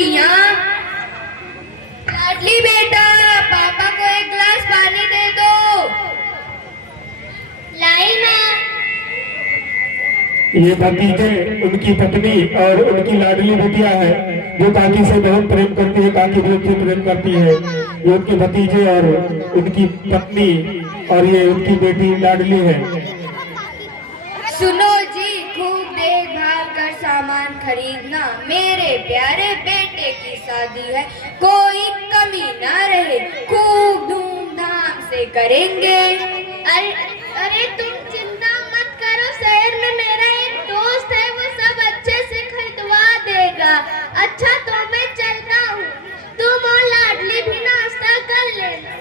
बुढ़िया। लाडली बेटा, पापा को एक गिलास पानी दे दो। लाई माँ। ये भतीजे उनकी पत्नी और उनकी लाडली बिटिया है जो काकी से बहुत प्रेम करती है, काकी भी उनसे प्रेम करती है। ये उनके भतीजे और उनकी पत्नी और ये उनकी बेटी लाडली है। सुनो जी, खूब देखभाल कर सामान खरीदना। मेरे प्यारे बेटे की शादी है, कोई कमी ना रहे, खूब धूमधाम से करेंगे। अरे तुम चिंता मत करो, शहर में मेरा एक दोस्त है, वो सब अच्छे से खरीदवा देगा। अच्छा तो मैं चलता हूँ, तुम और लाडली भी नाश्ता कर लेना।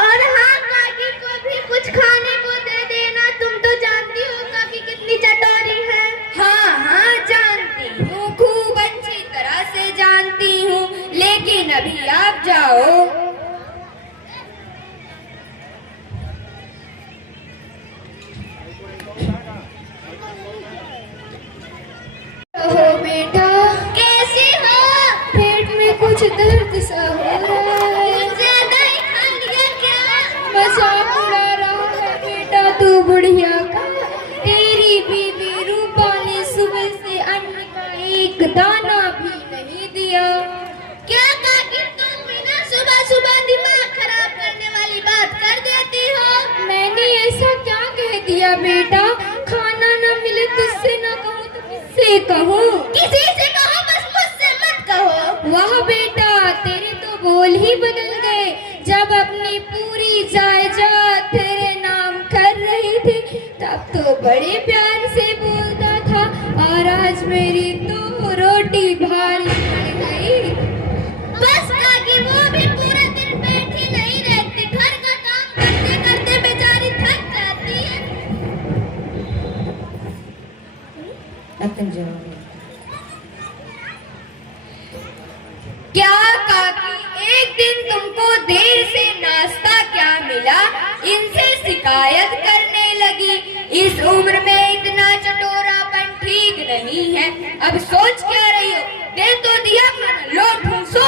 और हाँ, काकी को भी कुछ खाने को दे देना। तुम तो जानती हो काकी कितनी चटोरी है। हाँ हाँ जानती हूँ, खूब अच्छी तरह से जानती हूँ, लेकिन अभी आप जाओ। हो बेटा, कैसे हो? पेट में कुछ दर्द सा हो रहा है। ज्यादा ही खा लिया क्या? मजाक उड़ा रहा है बेटा तू बुढ़िया का। तेरी बीवी रूपा ने सुबह से अन्न का एक दाना भी नहीं दिया। क्या काकी, तुम बिना सुबह सुबह दिमाग खराब करने वाली बात कर देती हो? मैंने ऐसा क्या कह दिया बेटा? खाना न मिले तुझसे न कहूँ तो किससे कहूँ? किसी से कहो, बस मुझसे मत कहो। वाह बेटा, तेरे तो बोल ही बदल गए। जब अपनी पूरी जायदाद तेरे नाम कर रही थी तब तो बड़े प्यार से बोलता था, और आज मेरी तो रोटी भारी पड़ गई। बस काकी, वो भी पूरा दिन बैठी नहीं रहती, घर का काम करते करते बेचारी थक जाती है। क्या काकी, एक दिन तुमको देर से नाश्ता क्या मिला, इनसे शिकायत करने लगी? इस उम्र में इतना चटोरापन ठीक नहीं है। अब सोच क्या रही हो? दे तो दिया खाना, लो ठूसो।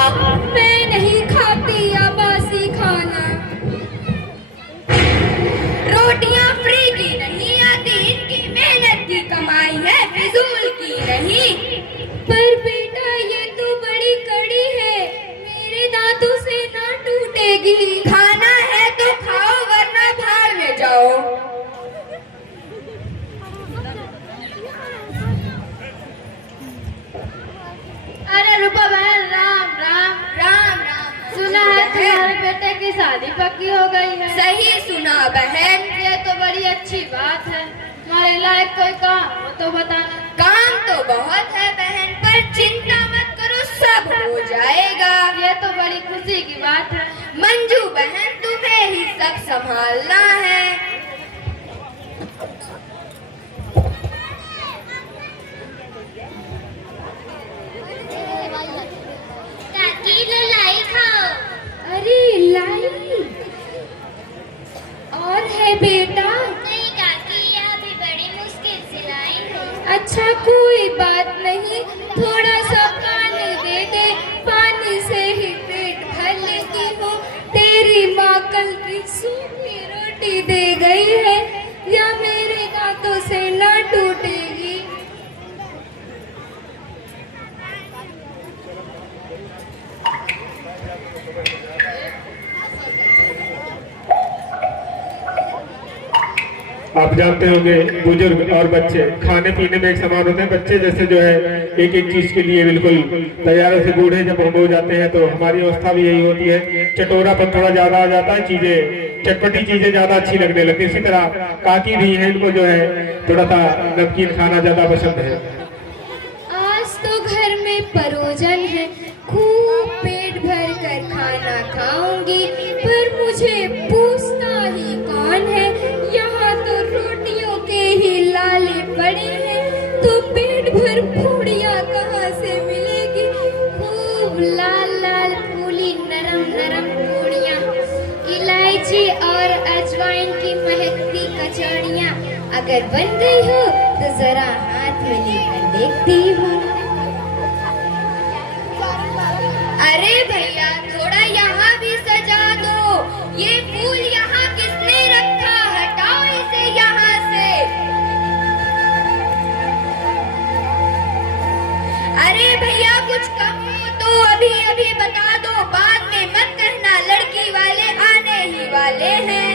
मैं नहीं खाती या बासी खाना। रोटियां फ्री की नहीं आती, इनकी मेहनत की कमाई है, फिजूल की नहीं। पर बेटा, ये तो बड़ी कड़ी है, मेरे दांतों से ना टूटेगी। खाना है तो खाओ, वरना भाड़ में जाओ। अरे रूपा बहन, राम राम। राम राम। सुना है तुम्हारे बेटे की शादी पक्की हो गई है? सही सुना बहन। ये तो बड़ी अच्छी बात है। तुम्हारे लायक कोई काम हो तो बताना। काम तो बहुत है बहन, पर चिंता मत करो, सब हो जाएगा। ये तो बड़ी खुशी की बात है। मंजू बहन, तुम्हें ही सब संभालना है। काकी, लो लाई खाओ। अरे लाई और है बेटा? नहीं काकी, यह भी बड़ी मुश्किल से लाई हूँ। अच्छा कोई बात नहीं, थोड़ा सा पानी दे दे, पानी से ही पेट भर लेती हूँ। तेरी माँ कल की सूखी रोटी दे गई है, या मेरे दांतों से ना टूटेगी। आप जानते होंगे बुजुर्ग और बच्चे खाने पीने में एक समान होते हैं। बच्चे जैसे जो है एक एक चीज के लिए बिल्कुल तैयार से बूढ़े जब हम हो जाते हैं तो हमारी अवस्था भी यही होती है, चटोरापन थोड़ा ज्यादा आ जाता है, चीजें चटपटी चीजें ज्यादा अच्छी लगने लगती है। इसी तरह काकी भी है, इनको जो है थोड़ा सा नमकीन खाना ज्यादा पसंद है। आज तो घर में परोजन है, खूब पेट भर कर खाना खाऊंगी, पर मुझे पूछता ही कौन है? यहाँ तो रोटियों के ही लाले पड़े हैं, तो पेट भर पूड़ियाँ कहाँ से मिलेगी? खूब लाल लाल फूली नरम नरम पूड़ियाँ, इलायची और अजवाइन की महकती कचौड़ियाँ। अगर बन गई हो तो जरा हाथ में लेकर देखती हूँ। ये फूल यहाँ किसने रखा, हटाओ इसे यहाँ से। अरे भैया कुछ कहो तो अभी अभी बता दो, बाद में मत कहना लड़की वाले आने ही वाले हैं।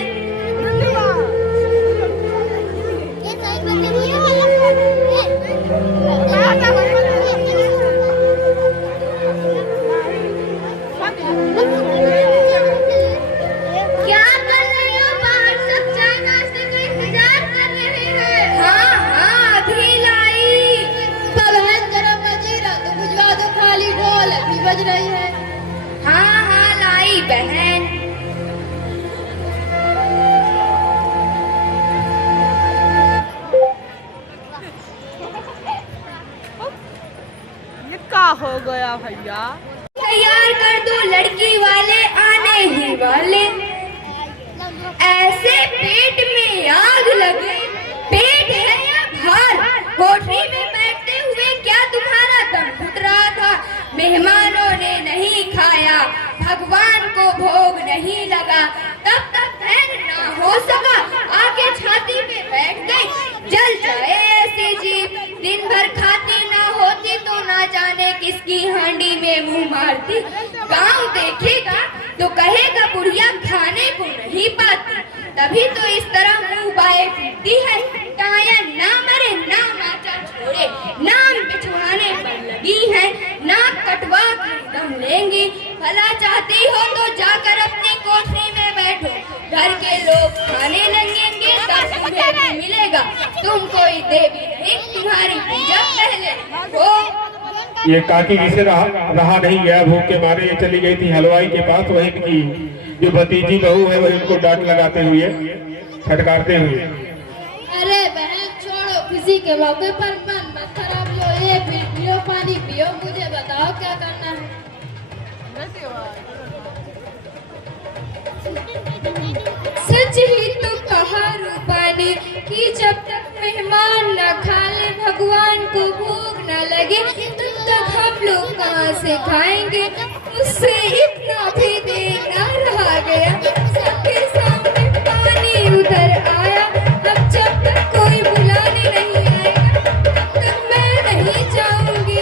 क्या कर रहे हो बाहर, सब चाय नाश्ते का इंतजार कर रहे हैं। हाँ हाँ अभी लाई। बहन गरम मजीरा तो भिजवा दो, खाली ढोल अभी बज रही है। हाँ हाँ लाई बहन। ये क्या हो गया भैया? तैयार कर दो, लड़की वाले आने ही वाले। ऐसे पेट में आग लगे, पेट है या भार, कोठरी में बैठते हुए क्या तुम्हारा दम घुट रहा था। मेहमानों ने नहीं खाया, भगवान को भोग नहीं लगा, तब तक फैन ना हो सका, आके छाती पे बैठ गई। जल जाए ऐसे जीव, दिन भर खाती ना होती तो ना जाने किसकी हांडी में मुंह मारती। गांव देखेगा तो कहेगा बुढ़िया खाने को नहीं पाती, तभी तो इस तरह मुंह बाए फिरती है। काया ना मरे ना माचा छोड़े, नाम बिछवाने पर लगी है, नाक कटवा कर दम लेंगी। भला चाहती हो तो जाकर अपनी कोठरी में बैठो, घर के लोग खाने लगेंगे तब तुम्हें भी मिलेगा। तुम कोई देवी नहीं, तुम्हारी पूजा पहले हो। ये काकी जिसे रहा नहीं गया भूख के मारे, ये चली गई थी हलवाई के पास। वहीं की जो भतीजी बहू है वही उनको डांट लगाते हुए, फटकारते हुए। अरे बहन छोड़ो, किसी के मौके पर मन मत खराब लो, ये पियो पानी पियो, मुझे बताओ क्या करना है। सच ही तो कहा रूपानी कि जब तक मेहमान न खा ले, भगवान को भूख न लगे, तब तक हम लोग कहाँ से खाएंगे। उससे इतना भी देर न रहा गया, सबके सामने पानी उधर आया। अब जब तक कोई बुलाने नहीं आएगा तब तक मैं नहीं जाऊंगी।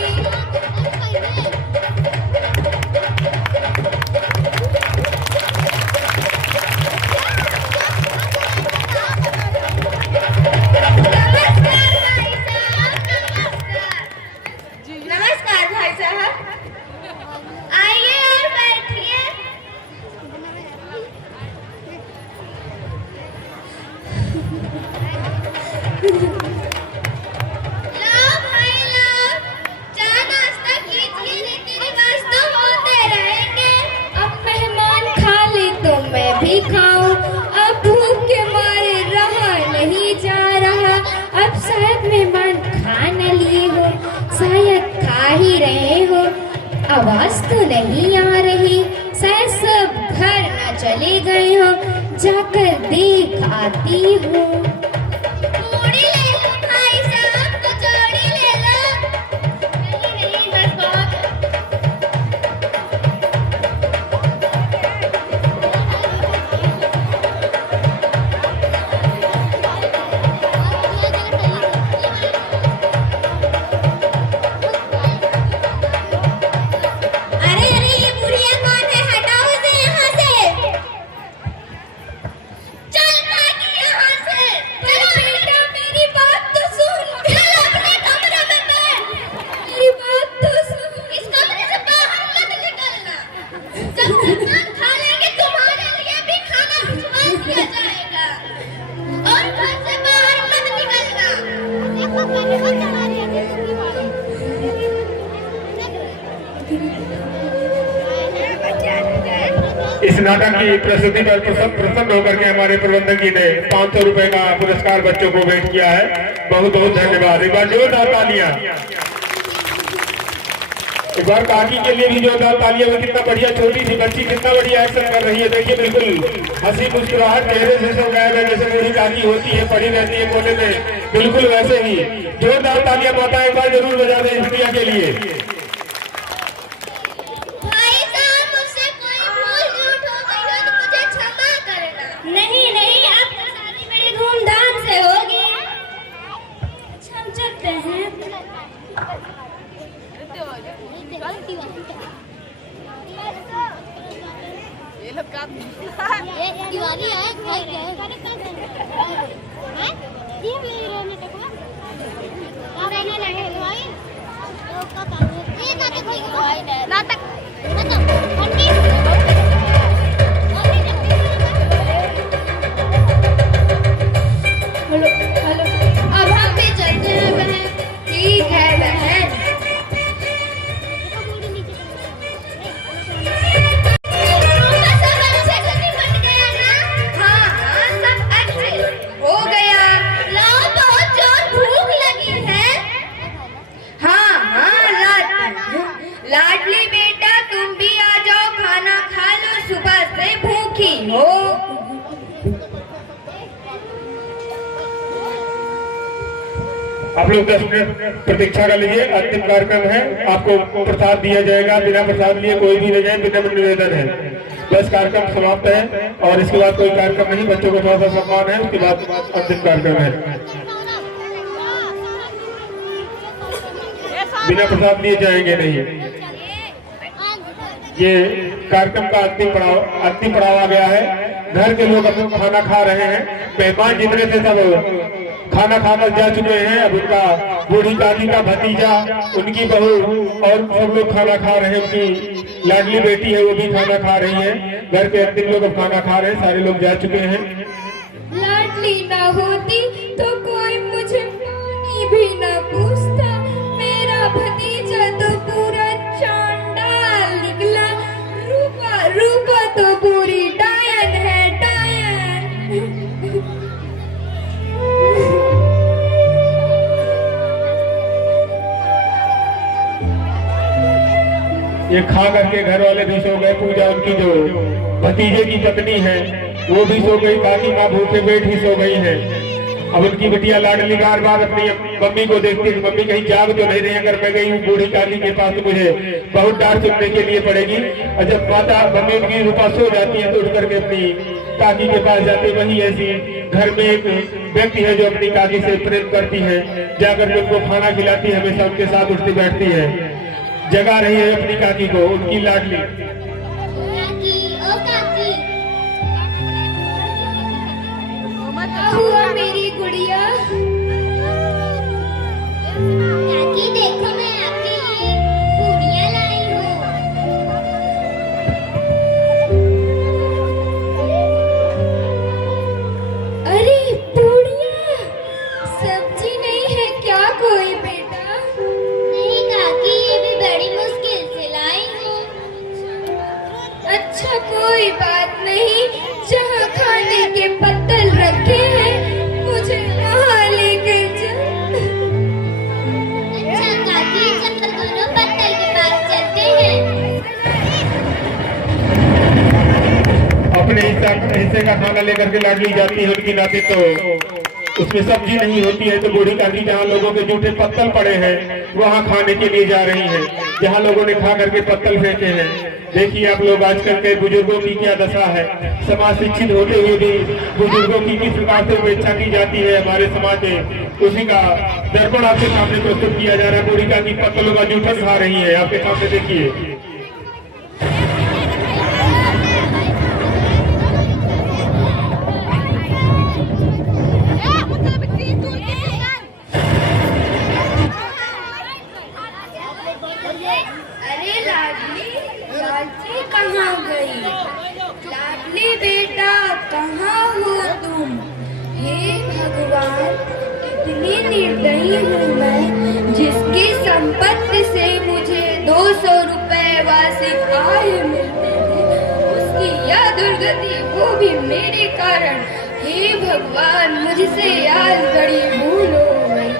नमस्कार भाई साहब, आइए और बैठिए। लो भाई लो, चाय नाश्ता कीजिए, रीति रिवाज तो होते रहेंगे। अब मेहमान खा ले तो मैं भी खाऊं, अब भूख के मारे रहा नहीं जा रहा। अब शायद मेहमान खा न लिए हो, शायद खा ही रहे हो, आवाज तो नहीं आ रही, शायद सब घर न चले गए हो, जाकर देख आती हूँ। पूरी ले लो भाई साहब, कचौड़ी ले लो। नहीं नहीं बस बहुत इस नाटक की प्रस्तुति पर प्रसन्न होकर के हमारे प्रबंधक जी ने 500 रुपए का पुरस्कार बच्चों को भेंट किया है। बहुत बहुत धन्यवाद। एक बार जोरदार तालियां। एक बार काकी के लिए भी जोरदार तालियां। वो कितना बढ़िया, छोटी सी बच्ची कितना बढ़िया एक्शन कर रही है। देखिए बिल्कुल हंसी मुस्कुराहट चेहरे से सब गायब है, जैसे मेरी काकी होती है, पड़ी रहती है कोने में, बिल्कुल वैसे ही। जोरदार तालियां माता एक बार जरूर बजा दें इस बिटिया के लिए। भाई साहब, मुझसे कोई भूल चूक हो गई हो तो मुझे क्षमा हेलो हेलो, अब हम भी चलते हैं बहन। ठीक है बहन। सब अच्छे से निपट गया ना? हाँ हाँ, सब अच्छे हो गया। लाओ, बहुत जोर भूख लगी है। हाँ हाँ, लाडली बेटा तुम भी आ जाओ, खाना खा लो, सुबह से भूखी हो। आप लोग 10 मिनट प्रतीक्षा कर लीजिए, अंतिम कार्यक्रम है। आपको प्रसाद दिया जाएगा, बिना प्रसाद लिए कोई भी नहीं जाए, विनम्र निवेदन है। बस कार्यक्रम समाप्त है और इसके बाद कोई कार्यक्रम नहीं। बच्चों को थोड़ा सा सम्मान है, उसके बाद अंतिम कार्यक्रम है। बिना प्रसाद लिए जाएंगे नहीं। ये कार्यक्रम का अंतिम पड़ाव आ गया है। घर के लोग अपना खाना खा रहे हैं। मेहमान जितने थे सब खाना खाकर जा चुके हैं। अब उनका बूढ़ी दादी का भतीजा, उनकी बहू और सब लोग खाना खा रहे हैं। उनकी लाडली बेटी है, वो भी खाना खा रही है। घर के अंतिम लोग अब खाना खा रहे हैं। सारे लोग जा चुके हैं। लाडली ना होती तो कोई मुझे पानी भी ना पूछता। मेरा भतीजा तो पूरा चांडाल निकला। रूपा रूपा तो पूरी डायन है, डायन। ये खा करके घर वाले भी सो गए। पूजा उनकी जो भतीजे की पत्नी है वो भी सो गई। काकी माँ भूखे पेट ही सो गई है। अब उनकी बिटिया लाडली बार बार अपनी मम्मी को देखती है, मम्मी कहीं जाग तो नहीं रही। अगर मैं गई हूँ बूढ़ी काकी के पास तो मुझे बहुत डांट सुनने के लिए पड़ेगी। और जब माता मम्मी की रूपा सो जाती है तो उठ करके अपनी काकी के पास जाती। वही ऐसी घर में एक व्यक्ति है जो अपनी काकी से प्रेम करती है, जाकर के उनको खाना खिलाती है, हमेशा उनके साथ उठती बैठती है, जगा रही है अपनी काकी को, उनकी लाडली। हुआ मेरी गुड़िया? काकी देखो, मैं आपके लिए पूरियां लाई हूँ। अरे पूरियां, सब्जी नहीं है क्या कोई बेटा? नहीं काकी, ये भी बड़ी मुश्किल से लाई हूँ। अच्छा कोई बात नहीं, जहाँ खाने के पत्तल रखे हैं मुझे वहाँ लेकर चल। अच्छा काकी, चल दोनों पत्तल के पास चलते हैं। अपने हिस्से का खाना लेकर के लाडली जाती है। उनकी नाती तो उसमें सब्जी नहीं होती है, तो बूढ़ी काकी जहाँ लोगों के जूठे पत्तल पड़े हैं वहाँ खाने के लिए जा रही है, जहाँ लोगों ने खा करके पत्तल फेंके हैं। देखिए आप लोग आजकल के बुजुर्गों की क्या दशा है। समाज शिक्षित होते हुए भी बुजुर्गों की किस प्रकार से उपेक्षा की जाती है हमारे समाज में, उसी का दर्पण आपके सामने प्रस्तुत किया जा रहा है। बूढ़ी काकी पत्तलों का जूठन खा रही है, आपके सामने देखिए। अरे लाडली, लाडली कहाँ गई? लाडली बेटा कहाँ हो तुम? हे भगवान, कितनी निर्दयी हूँ मैं, जिसकी संपत्ति से मुझे 200 रुपए वार्षिक आय मिलते थे, उसकी यह दुर्गति, वो भी मेरे कारण। हे भगवान, मुझसे आज बड़ी भूल हो गई।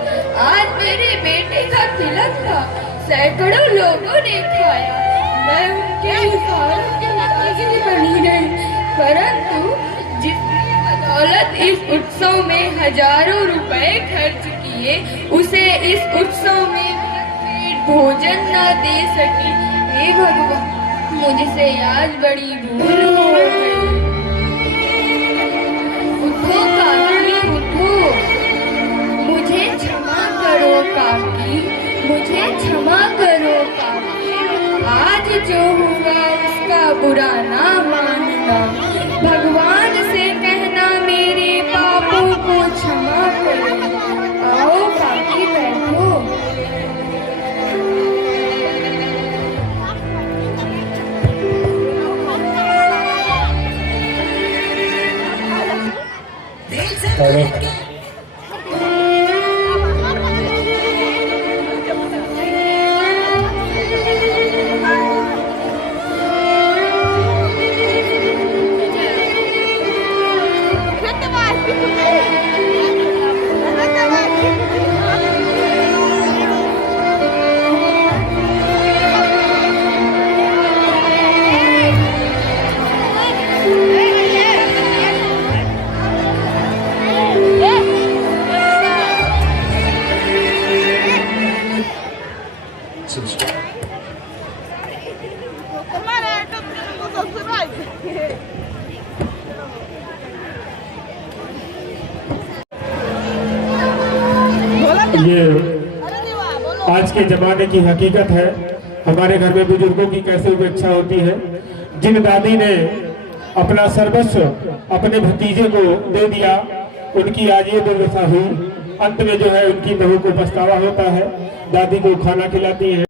आज मेरे बेटे का तिलक था, सैकड़ों लोगों ने खाया, मैं उनके हिफाजत के लिए बनी रही, परंतु जिसकी बदौलत इस उत्सव में हजारों रुपए खर्च किए, उसे इस उत्सव में पेट भोजन न दे सकी। हे भगवान, मुझसे आज बड़ी भूल हो गई। उठो काकी, उठो, मुझे क्षमा करो काकी, मुझे क्षमा करो काकी। आज जो हुआ उसका बुरा ना मानना, भगवान से कहना मेरे पापों को क्षमा करो। आओ काकी बैठो। ये आज के जमाने की हकीकत है। हमारे घर में बुजुर्गों की कैसे उपेक्षा होती है। जिन दादी ने अपना सर्वस्व अपने भतीजे को दे दिया, उनकी आज ये दुर्दशा हुई। अंत में जो है उनकी बहू को पछतावा होता है। दादी को खाना खिलाती है।